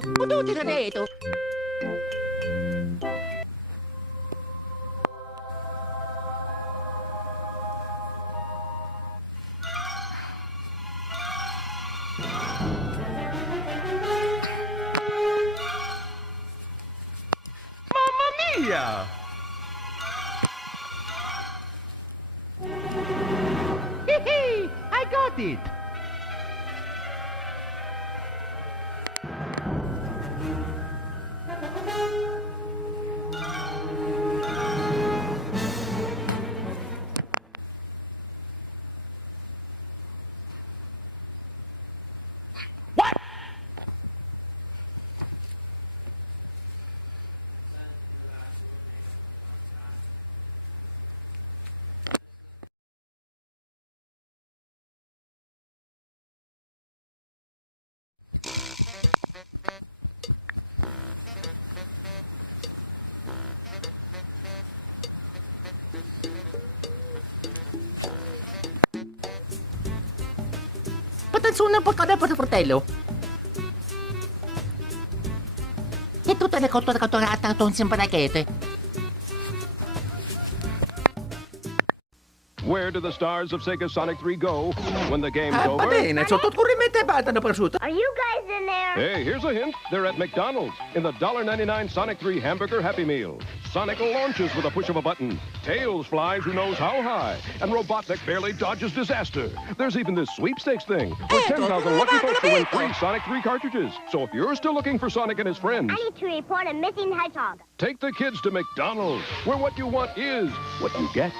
Pututi na dito. Mamma mia! Hee-hee! I got it! Patansunan po ka na po sa fratello. Ito talaga at ang tunsin panakete. Where do the stars of Sega Sonic 3 go when the game's over? Pati, nagsutot ko rin may tebata na parsuta. Are you guys in there? Hey, here's a hint. They're at McDonald's in the $1.99 Sonic 3 Hamburger Happy Meal. Sonic launches with a push of a button. Tails flies who knows how high. And Robotnik barely dodges disaster. There's even this sweepstakes thing where 10,000 lucky folks will win free Sonic 3 cartridges. So if you're still looking for Sonic and his friends, I need to report a missing hedgehog. take the kids to McDonald's, where what you want is what you get.